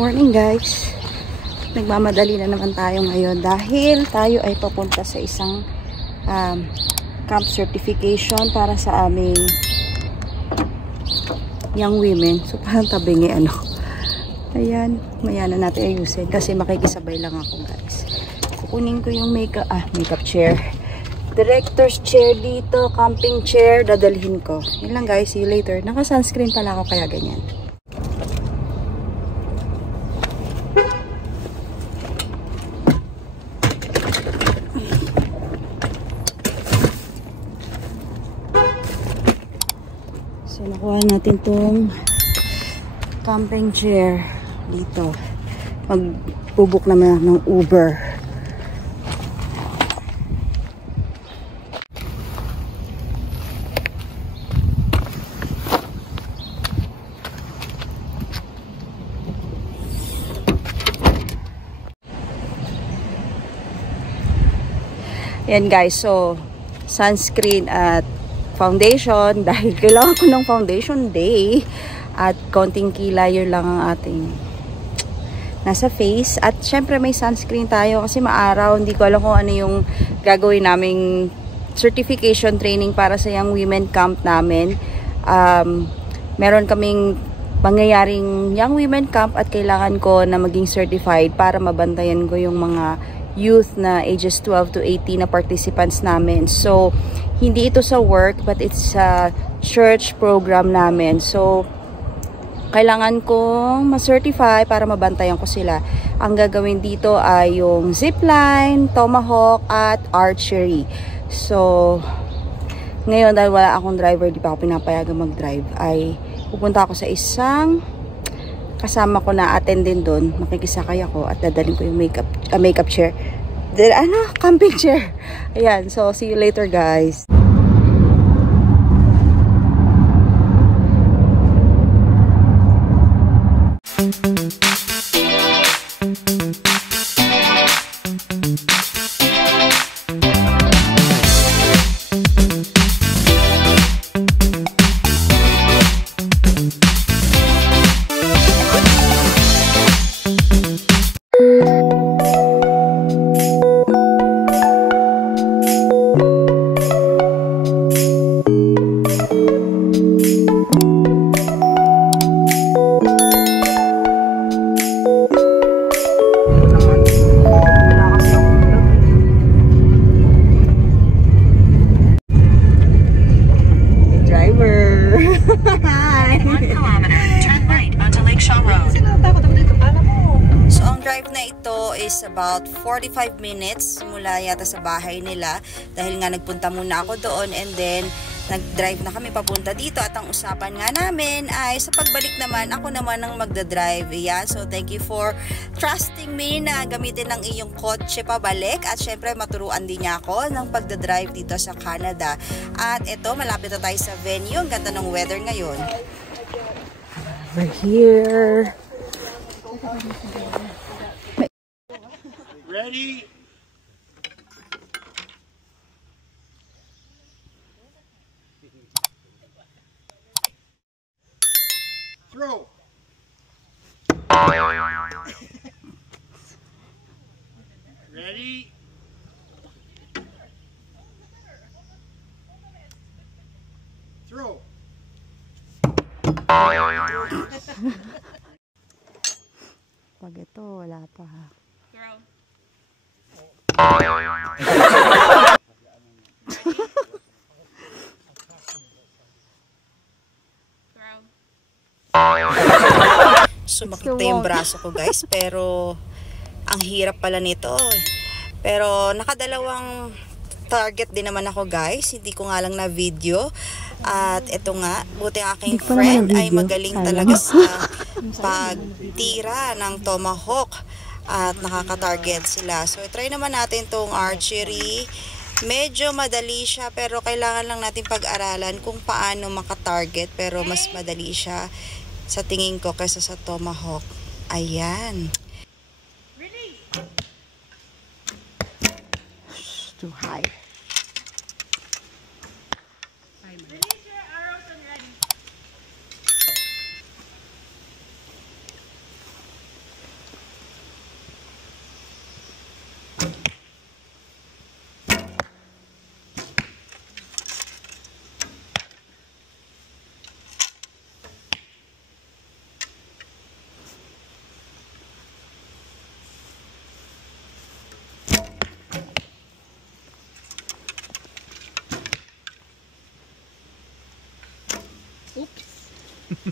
Morning guys, nagmamadali na naman tayo ngayon dahil tayo ay papunta sa isang camp certification para sa aming young women. So parang tabingi ayan, maya na natin ayusin kasi makikisabay lang ako guys. Kukunin ko yung makeup chair, director's chair dito, camping chair, dadalhin ko. Yun lang guys, see you later. Naka sunscreen pala ako kaya ganyan. So, nakuha natin tong camping chair dito. Magbubuk naman ng Uber. Yan guys, so sunscreen at foundation dahil kailangan ko ng foundation day at konting kilay lang ang ating nasa face at syempre may sunscreen tayo kasi maaraw. Hindi ko alam kung ano yung gagawin naming certification training para sa young women camp namin. Meron kaming pangyayaring young women camp at kailangan ko na maging certified para mabantayan ko yung mga youth na ages 12 to 18 na participants namin. So hindi ito sa work but it's sa church program namin. So kailangan kong ma-certify para mabantayan ko sila. Ang gagawin dito ay yung zipline, tomahawk at archery. So ngayon dahil wala akong driver, di pa ako pinapayagan mag-drive, ay pupunta ako sa isang kasama ko na attend din doon. Makikisakay ako at dadalhin ko yung makeup chair. Camping chair. Ayan, so see you later guys. About 45 minutes mula yata sa bahay nila dahil nga nagpunta muna ako doon and then nag-drive na kami papunta dito at ang usapan nga namin ay sa pagbalik naman ako naman ang magdadrive. Yan, so thank you for trusting me na gamitin ng iyong kotse pabalik at syempre maturuan din niya ako ng pagdadrive dito sa Canada. At ito, malapit na tayo sa venue. Ang ganda ng weather ngayon. We're here. Ready? Throw. Ready? Throw. Pag ito, wala pa ha. Throw. Sumakit yung braso ko guys, pero ang hirap pala nito. Pero nakadalawang target din naman ako guys, hindi ko nga lang na video. At ito nga, buti ang aking friend ay magaling talaga sa pagtira ng tomahawk at nakaka-target sila. So try naman natin tong archery. Medyo madali siya pero kailangan lang natin pag-aralan kung paano maka-target, pero mas madali siya sa tingin ko kaysa sa tomahawk. Ayan. Too high. Release your arrows and ready.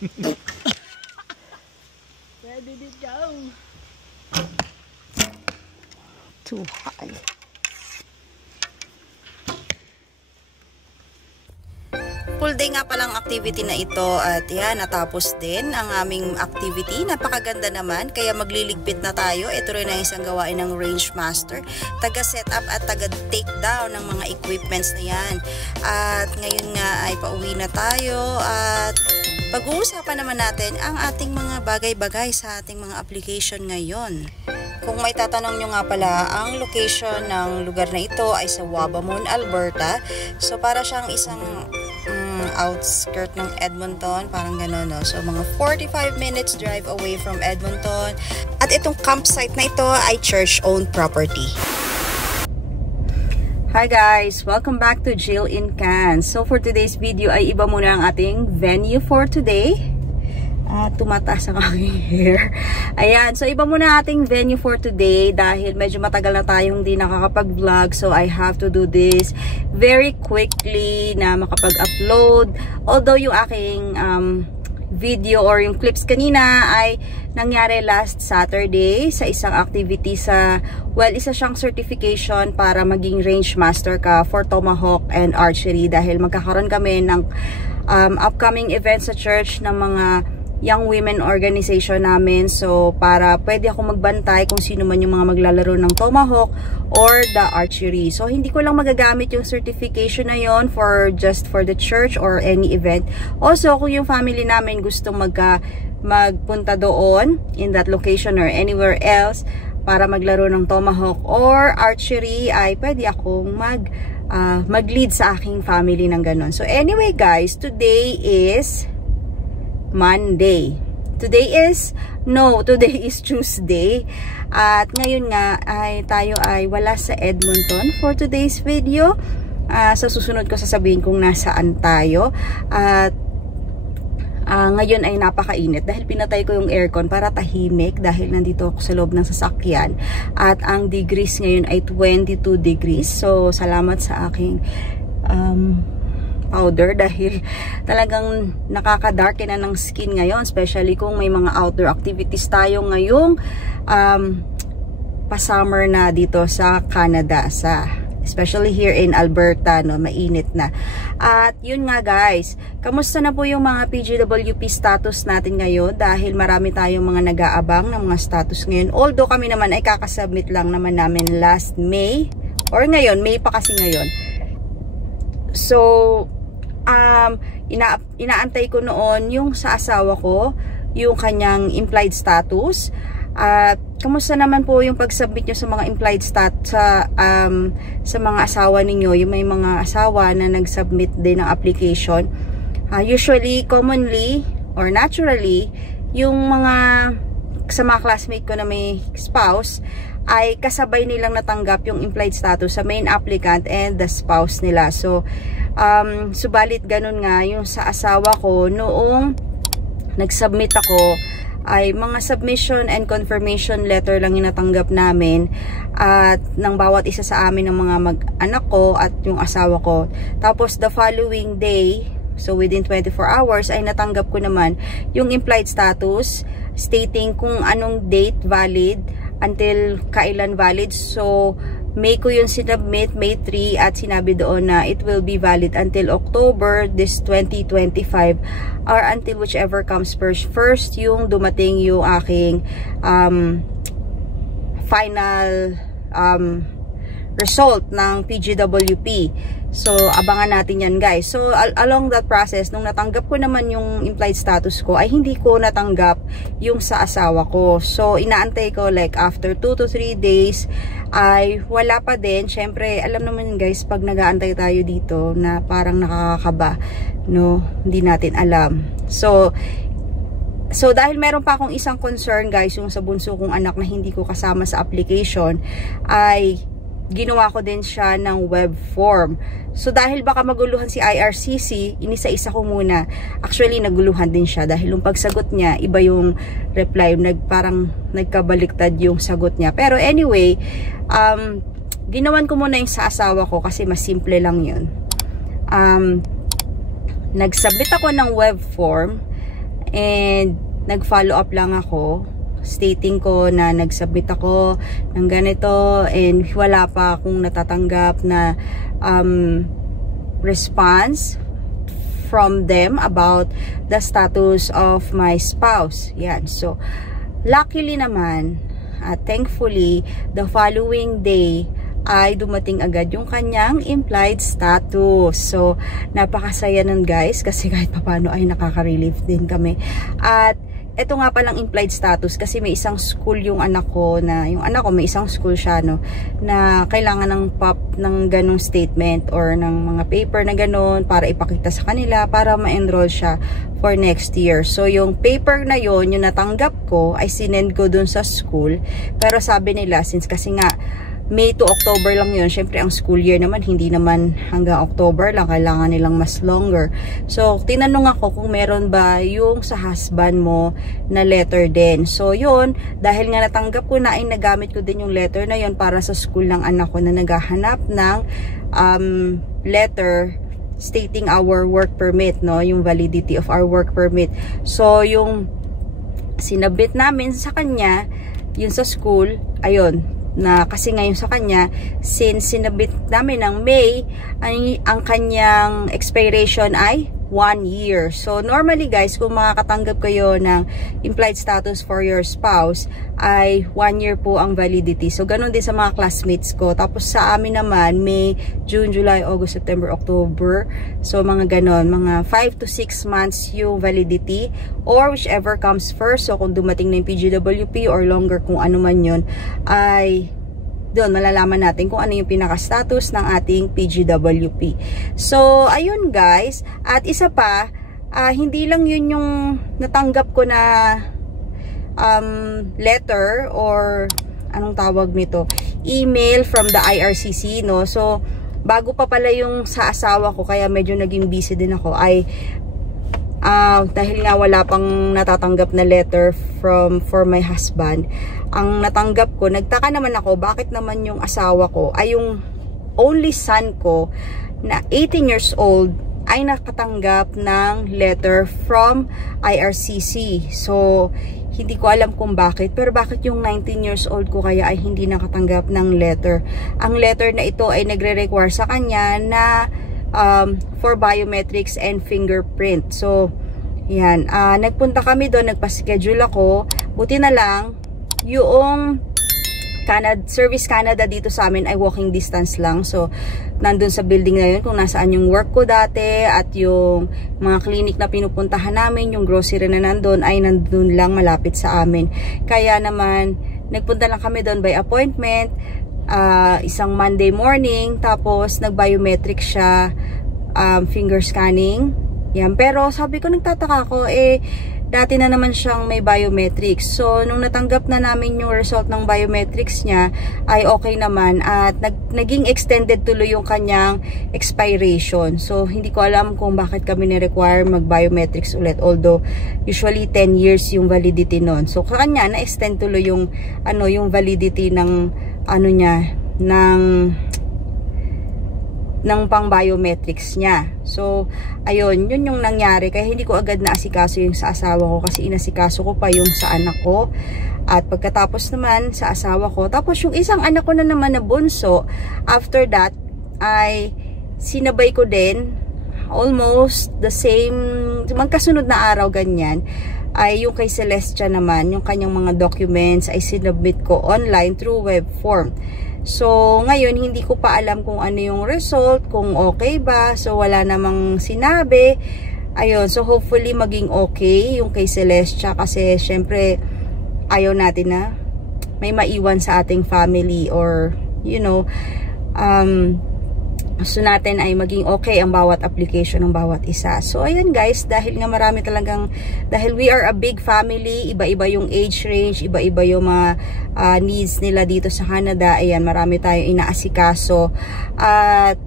Where did it go? Too high. Full day nga palang activity na ito at yan, natapos din ang aming activity. Napakaganda naman, kaya magliligpit na tayo. Ito rin ang isang gawain ng Range Master. Taga-setup at taga-take down ng mga equipments na yan. At ngayon nga ay pauwi na tayo at pag-uusapan naman natin ang ating mga bagay-bagay sa ating mga application ngayon. Kung may tatanong nyo nga pala, ang location ng lugar na ito ay sa Wabamon, Alberta. So para siyang isang outskirt ng Edmonton, parang gano'n, no? So mga 45 minutes drive away from Edmonton. At itong campsite na ito ay church-owned property. Hi guys! Welcome back to Jill in Cannes. So for today's video ay iba muna ang ating venue for today. Tumataas ang aking hair. Ayan, so iba muna ating venue for today dahil medyo matagal na tayong di nakakapag-vlog. So I have to do this very quickly na makapag-upload. Although yung aking video or yung clips kanina ay nangyari last Saturday sa isang activity sa, well, isa siyang certification para maging range master ka for Tomahawk and Archery dahil magkakaroon kami ng upcoming event sa church ng mga young women organization namin. So, para pwede ako magbantay kung sino man yung mga maglalaro ng Tomahawk or the archery. So, hindi ko lang magagamit yung certification na yon for just for the church or any event. Also, kung yung family namin gustong magpunta doon in that location or anywhere else para maglaro ng Tomahawk or archery, ay pwede akong mag-lead sa aking family ng ganon. So, anyway guys, today is Monday. Today is Tuesday. At ngayon nga ay tayo ay wala sa Edmonton for today's video. Sa susunod ko sasabihin kung nasaan tayo. At ngayon ay napakainit dahil pinatay ko yung aircon para tahimik dahil nandito ako sa loob ng sasakyan. At ang degrees ngayon ay 22 degrees. So salamat sa aking powder dahil talagang nakaka-darken na ng skin ngayon, especially kung may mga outdoor activities tayo ngayong pa-summer na dito sa Canada, especially here in Alberta, no, mainit na. At yun nga guys, kamusta na po yung mga PGWP status natin ngayon dahil marami tayong mga nag-aabang ng mga status ngayon. Although kami naman ay kakasubmit lang naman namin last May or ngayon, May pa kasi ngayon. So inaantay ko noon yung sa asawa ko, yung kanyang implied status. At kamusta naman po yung pag-submit nyo sa mga implied status sa mga asawa ninyo, yung may mga asawa na nag-submit din ng application. Usually, commonly or naturally, yung sa mga classmate ko na may spouse ay kasabay nilang natanggap yung implied status sa main applicant and the spouse nila. So subalit ganun nga yung sa asawa ko, noong nag-submit ako ay mga submission and confirmation letter lang yung natanggap namin at ng bawat isa sa amin ng mga mag-anak ko at yung asawa ko. Tapos the following day, so within 24 hours ay natanggap ko naman yung implied status stating kung anong date valid until kailan valid. So May ko yung sinubmit, May 3, at sinabi doon na it will be valid until October this 2025 or until whichever comes first yung dumating yung aking final result ng PGWP. So, abangan natin yan guys. So, along that process, nung natanggap ko naman yung implied status ko, ay hindi ko natanggap yung sa asawa ko. So, inaantay ko like after 2 to 3 days, ay wala pa din. Syempre, alam naman guys, pag nag-aantay tayo dito na parang nakakakaba, no? Hindi natin alam. So dahil meron pa akong isang concern guys, yung sa bunso kong anak na hindi ko kasama sa application, ay ginawa ko din siya ng web form. So dahil baka maguluhan si IRCC, inisa-isa ko muna. Actually naguluhan din siya dahil yung pagsagot niya, iba yung reply, parang nagkabaliktad yung sagot niya. Pero anyway, ginawan ko muna yung sa asawa ko kasi mas simple lang yun. Nag-submit ako ng web form And nag-follow up lang ako, stating ko na nag-submit ako ng ganito and wala pa akong natatanggap na response from them about the status of my spouse. Yan. So, luckily naman, thankfully, the following day ay dumating agad yung kanyang implied status. So, napakasaya nun guys kasi kahit papano ay nakaka-relieve din kami. At ito nga palang implied status kasi may isang school yung anak ko may isang school siya no na kailangan ng ganong statement or ng mga paper na ganon para ipakita sa kanila para ma-enroll siya for next year. So yung paper na yon yung natanggap ko ay sinend ko dun sa school, pero sabi nila since kasi nga May to October lang yun. Syempre, ang school year naman, hindi naman hanggang October lang. Kailangan nilang mas longer. So, tinanong ako kung meron ba yung sa husband mo na letter din. So, yun, dahil nga natanggap ko na, ay nagamit ko din yung letter na yun para sa school ng anak ko na naghahanap ng letter stating our work permit, no? Yung validity of our work permit. So, yung sinabit namin sa kanya, yun sa school, ayun, na kasi ngayon sa kanya, since sinabit namin ng May, ang kanyang expiration ay 1 year. So, normally guys, kung makakatanggap kayo ng implied status for your spouse, ay 1 year po ang validity. So, ganun din sa mga classmates ko. Tapos sa amin naman, May, June, July, August, September, October. So, mga ganun, mga 5 to 6 months yung validity or whichever comes first. So, kung dumating na yung PGWP or longer kung ano man yun, ay doon malalaman natin kung ano yung pinaka-status ng ating PGWP. So, ayun guys. At isa pa, hindi lang yun yung natanggap ko na letter or anong tawag nito, email from the IRCC, no? So, bago pa pala yung sa asawa ko, kaya medyo naging busy din ako, ay dahil nga wala pang natatanggap na letter for my husband, ang natanggap ko, nagtaka naman ako bakit naman yung asawa ko ay yung only son ko na 18 years old ay nakatanggap ng letter from IRCC. So hindi ko alam kung bakit, pero bakit yung 19 years old ko kaya ay hindi nakatanggap ng letter. Ang letter na ito ay nagre-require sa kanya na for biometrics and fingerprint. So, yan. Nagpunta kami doon, nagpa-schedule ako. Buti na lang, yung Service Canada dito sa amin ay walking distance lang. So, nandun sa building na yun, kung nasaan yung work ko dati, at yung mga clinic na pinupuntahan namin, yung grocery na nandun, ay nandun lang malapit sa amin. Kaya naman, nagpunta lang kami doon by appointment. Isang Monday morning, tapos nag-biometric siya, finger scanning. Yan. Pero sabi ko, nagtataka ako, dati na naman siyang may biometrics. So, nung natanggap na namin yung result ng biometrics niya, ay okay naman. At naging extended tuloy yung kanyang expiration. So, hindi ko alam kung bakit kami ni-require mag-biometrics ulit. Although, usually 10 years yung validity nun. So, kanya na-extend tuloy yung, yung validity ng, niya, ng pang-biometrics niya. So, ayun, yun yung nangyari. Kaya hindi ko agad naasikaso yung sa asawa ko kasi inasikaso ko pa yung sa anak ko. At pagkatapos naman sa asawa ko, tapos yung isang anak ko na naman na bunso, after that, ay sinabay ko din, almost the same, magkasunod na araw ganyan, ay yung kay Celestia naman, yung kanyang mga documents ay sinubmit ko online through web form. So, ngayon, hindi ko pa alam kung ano yung result, kung okay ba. So, wala namang sinabi. Ayun, so hopefully maging okay yung kay Celestia kasi syempre, ayaw natin na may maiwan sa ating family or, gusto natin ay maging okay ang bawat application ng bawat isa. So, ayan guys, dahil nga marami talagang, dahil we are a big family, iba-iba yung age range, iba-iba yung mga needs nila dito sa Canada. Ayan, marami tayong inaasikaso. At,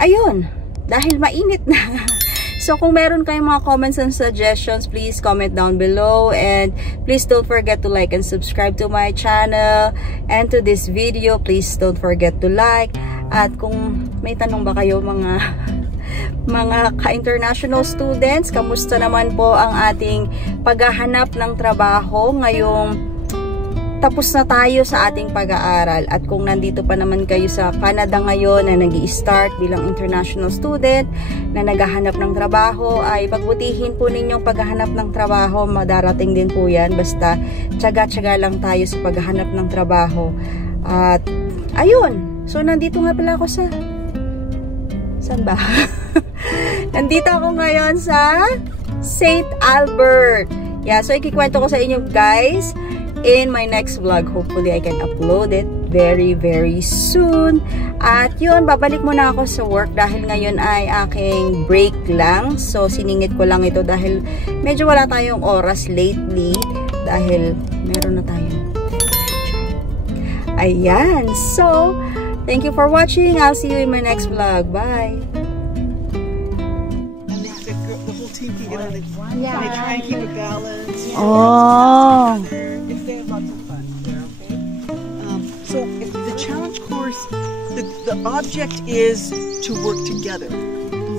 ayun, dahil mainit na. So, kung meron kayong mga comments and suggestions, please comment down below. And please don't forget to like and subscribe to my channel. And to this video, please don't forget to like. At kung may tanong ba kayo mga ka-international students, kamusta naman po ang ating paghahanap ng trabaho ngayong tapos na tayo sa ating pag-aaral? At kung nandito pa naman kayo sa Canada ngayon na nag-i-start bilang international student na naghahanap ng trabaho, ay pagbutihin po ninyong paghahanap ng trabaho. Madarating din po yan, basta tiyaga-tiyaga lang tayo sa paghahanap ng trabaho. At ayun, so nandito nga pala ako sa saan ba? Nandito ako ngayon sa St. Albert. Yeah, so ikikwento ko sa inyo guys in my next vlog. Hopefully I can upload it very soon. At yun, babalik muna ako sa work dahil ngayon ay aking break lang. So siningit ko lang ito dahil medyo wala tayong oras lately dahil meron na tayong ayan. So thank you for watching. I'll see you in my next vlog. Bye. And the whole team can get on it. Yeah. They try and keep a balance. Oh. They have lots of fun there, okay? So if the challenge course, the object is to work together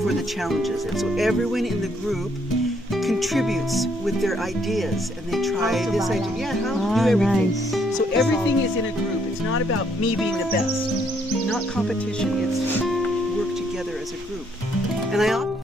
for the challenges. And so everyone in the group contributes with their ideas and they try this idea. Yeah, how to do everything. Nice. So everything is in a group. It's not about me being the best. Not competition. It's work together as a group. And I